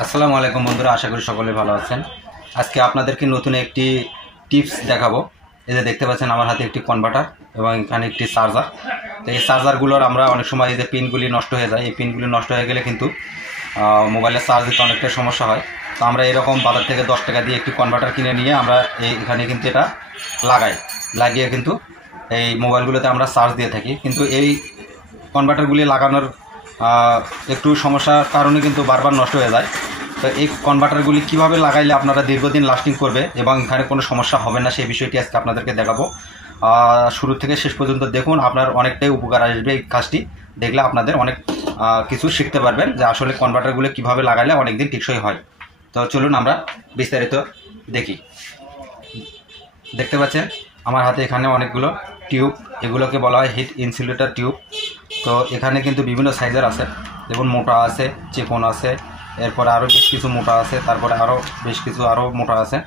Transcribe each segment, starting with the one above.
আসসালামু আলাইকুম বন্ধুরা, আশা করি সকলে ভালো আছেন। আজকে আপনাদেরকে নতুন একটি টিপস দেখাবো। এই যে দেখতে পাচ্ছেন আমার হাতে একটি কনভার্টার এবং এখানে একটি চার্জার। তো এই চার্জারগুলোর আমরা অনেক সময় এই যে পিনগুলি নষ্ট হয়ে যায়, এই পিনগুলি নষ্ট হয়ে গেলে কিন্তু মোবাইলের চার্জ দিতে অনেকটা সমস্যা হয়। তো আমরা এরকম বাজার থেকে 10 টাকা দিয়ে একটি কনভার্টার কিনে নিয়ে আমরা এখানে কিন্তু এটা লাগিয়ে কিন্তু এই মোবাইলগুলোতে আমরা চার্জ দিয়ে থাকি। কিন্তু এই কনভার্টারগুলি লাগানোর একটু সমস্যার কারণে কিন্তু বারবার নষ্ট হয়ে যায়। তো এই কনভার্টারগুলি কীভাবে লাগাইলে আপনারা দীর্ঘদিন লাস্টিং করবে এবং এখানে কোনো সমস্যা হবে না, সেই বিষয়টি আজকে আপনাদেরকে দেখাবো। শুরু থেকে শেষ পর্যন্ত দেখুন, আপনার অনেকটাই উপকার আসবে। এই কাজটি দেখলে আপনাদের অনেক কিছু শিখতে পারবেন যে আসলে কনভার্টারগুলো কীভাবে লাগাইলে অনেক দিন টেকসই হয়। তো চলুন আমরা বিস্তারিত দেখি। দেখতে পাচ্ছেন আমার হাতে এখানে অনেকগুলো টিউব, এগুলোকে বলা হয় হিট ইনসুলেটর টিউব। তো এখানে কিন্তু বিভিন্ন সাইজের আছে, যেমন মোটা আছে, চিকন আছে, এরপরে আরও বেশ কিছু মোটা আছে, তারপরে আরও বেশ কিছু আরও মোটা আছে।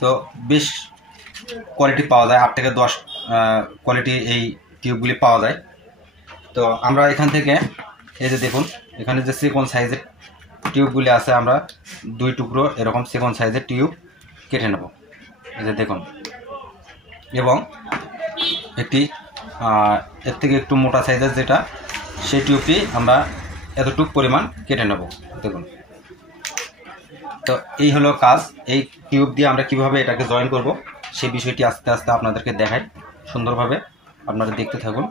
তো বেশ কোয়ালিটি পাওয়া যায়, 8 থেকে 10 কোয়ালিটি এই টিউবগুলি পাওয়া যায়। তো আমরা এখান থেকে এই যে দেখুন, এখানে যে চিকন সাইজের টিউবগুলি আছে, আমরা 2 টুকরো এরকম চিকন সাইজের টিউব কেটে নেব। এই যে দেখুন, এবং একটি এর থেকে একটু মোটা সাইজের যেটা, সেই টিউবটি আমরা এতটুকু পরিমাণ কেটে নেব। দেখুন, তো এই হলো কাজ। এই টিউব দিয়ে আমরা কিভাবে এটাকে জয়েন করব সেই বিষয়টি আস্তে আস্তে আপনাদেরকে দেখাই সুন্দরভাবে, আপনারা দেখতে থাকুন।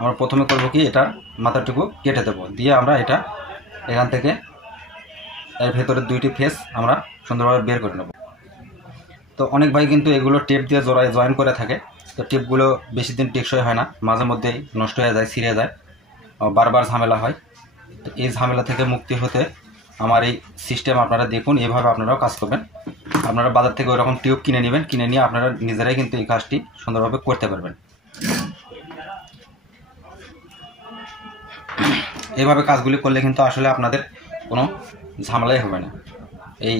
আমরা প্রথমে করব কি, এটার মাথাটুকু কেটে দেব, দিয়ে আমরা এটা এখান থেকে এর ভেতরে 2টি ফেস আমরা সুন্দরভাবে বের করে নেব। তো অনেক ভাই কিন্তু এগুলো টেপ দিয়ে জয়েন করে থাকে। তো টেপগুলো বেশি দিন টেকসই হয় না, মাঝে মধ্যেই নষ্ট হয়ে যায়, ছিঁড়ে যায়, বারবার ঝামেলা হয়। তো এই ঝামেলা থেকে মুক্তি হতে আমার এই সিস্টেম আপনারা দেখুন, এভাবে আপনারাও কাজ করবেন। আপনারা বাজার থেকে ওইরকম টিউব কিনে নেবেন, কিনে নিয়ে আপনারা নিজেরাই কিন্তু এই কাজটি সুন্দরভাবে করতে পারবেন। এইভাবে কাজগুলি করলে কিন্তু আসলে আপনাদের কোনো ঝামেলাই হবে না। এই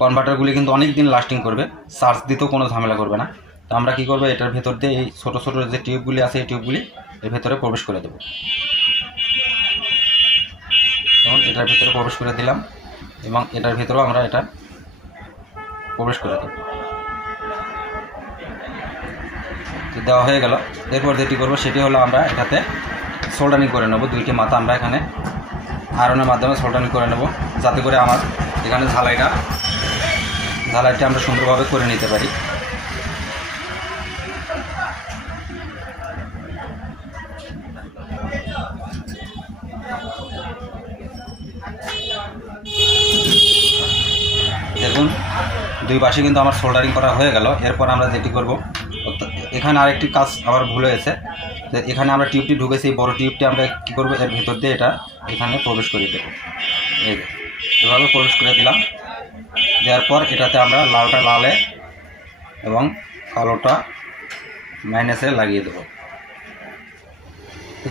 কনভার্টারগুলি কিন্তু অনেক দিন লাস্টিং করবে, চার্জ দিতেও কোনো ঝামেলা করবে না। তো আমরা কী করবো, এটার ভেতর দিয়ে এই ছোটো ছোটো যে টিউবগুলি আছে, এই টিউবগুলি এর ভেতরে প্রবেশ করে দেবো। এবং এটার ভেতরে প্রবেশ করে দিলাম, এবং এটার ভেতরেও আমরা এটা প্রবেশ করে দেব। তো দেওয়া হয়ে গেল। এরপর যেটি করবো সেটি হলো, আমরা এটাতে সোল্ডারিং করে নেব। 2টি মাথা আমরা এখানে আয়রনের মাধ্যমে সোল্ডারিং করে নেব, যাতে করে আমার এখানে ঝালাইটা আমরা সুন্দরভাবে করে নিতে পারি। দেখুন, 2 পাশে কিন্তু আমার সোল্ডারিং করা হয়ে গেল। এরপর আমরা যেটি করব, এখানে আরেকটি কাজ আমার ভুল হয়েছে, যে এখানে আমরা টিউবটি ঢুকেছি, এই বড় টিউবটি আমরা কী করব, এর ভেতর দিয়ে এটা এখানে প্রবেশ করে দেব। এভাবে প্রবেশ করে দিলাম। দেওয়ার পর এটাতে আমরা লালটা লালে এবং কালোটা মাইনাসে লাগিয়ে দেব।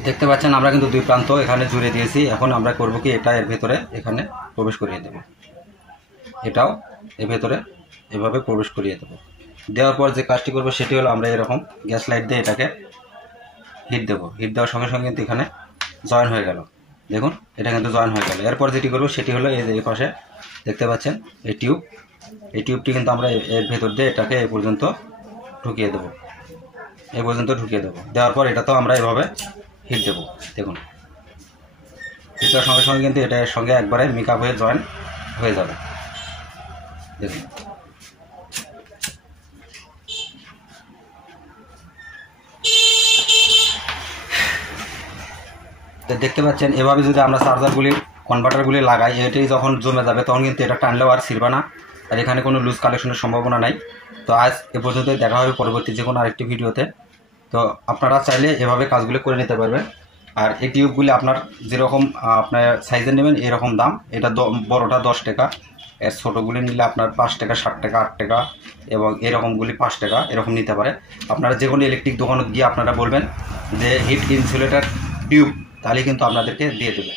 দেখতে পাচ্ছেন আমরা কিন্তু 2 প্রান্ত এখানে জুড়ে দিয়েছি। এখন আমরা করব কি, এটা এর ভেতরে এখানে প্রবেশ করিয়ে দেব, এটাও এর ভেতরে এভাবে প্রবেশ করিয়ে দেব। দেওয়ার পর যে কাজটি করবো সেটি হলো, আমরা এরকম গ্যাস লাইট দিয়ে এটাকে হিট দেবো। হিট দেওয়ার সঙ্গে সঙ্গে কিন্তু এখানে জয়েন হয়ে গেল। দেখুন, এটা কিন্তু জয়েন হয়ে গেল। এরপর যেটি করবো সেটি হলো, এই যে এই পাশে দেখতে পাচ্ছেন এই টিউবটি কিন্তু আমরা এর ভেতর দিয়ে এটাকে এই পর্যন্ত ঢুকিয়ে দেবো, এই পর্যন্ত ঢুকিয়ে দেবো। দেওয়ার পর এটাতেও আমরা এভাবে হিট দেবো। দেখুন, হিট দেওয়ার সঙ্গে সঙ্গে কিন্তু এটা এর সঙ্গে একবারে মেকআপ হয়ে জয়েন হয়ে যাবে। দেখুন, দেখতে পাচ্ছেন এভাবে যদি আমরা কনভার্টারগুলি লাগাই, এটাই যখন জমে যাবে তখন কিন্তু এটা টানলেও আর ছিঁড়বে না, আর এখানে কোনো লুজ কালেকশনের সম্ভাবনা নাই। তো আজ এ পর্যন্তই, দেখা হবে পরবর্তী যে কোনো আরেকটি ভিডিওতে। তো আপনারা চাইলে এভাবে কাজগুলি করে নিতে পারবেন। আর এই টিউবগুলি আপনার যেরকম আপনার সাইজের নেবেন এরকম দাম। এটা বড়টা 10 টাকা, এর ছোটোগুলি নিলে আপনার 5 টাকা, 7 টাকা, 8 টাকা, এবং এরকমগুলি 5 টাকা এরকম নিতে পারে। আপনারা যে কোনো ইলেকট্রিক দোকানে গিয়ে আপনারা বলবেন যে হিট ইনসুলেটর টিউব, তাহলে কিন্তু আপনাদেরকে দিয়ে দেবে।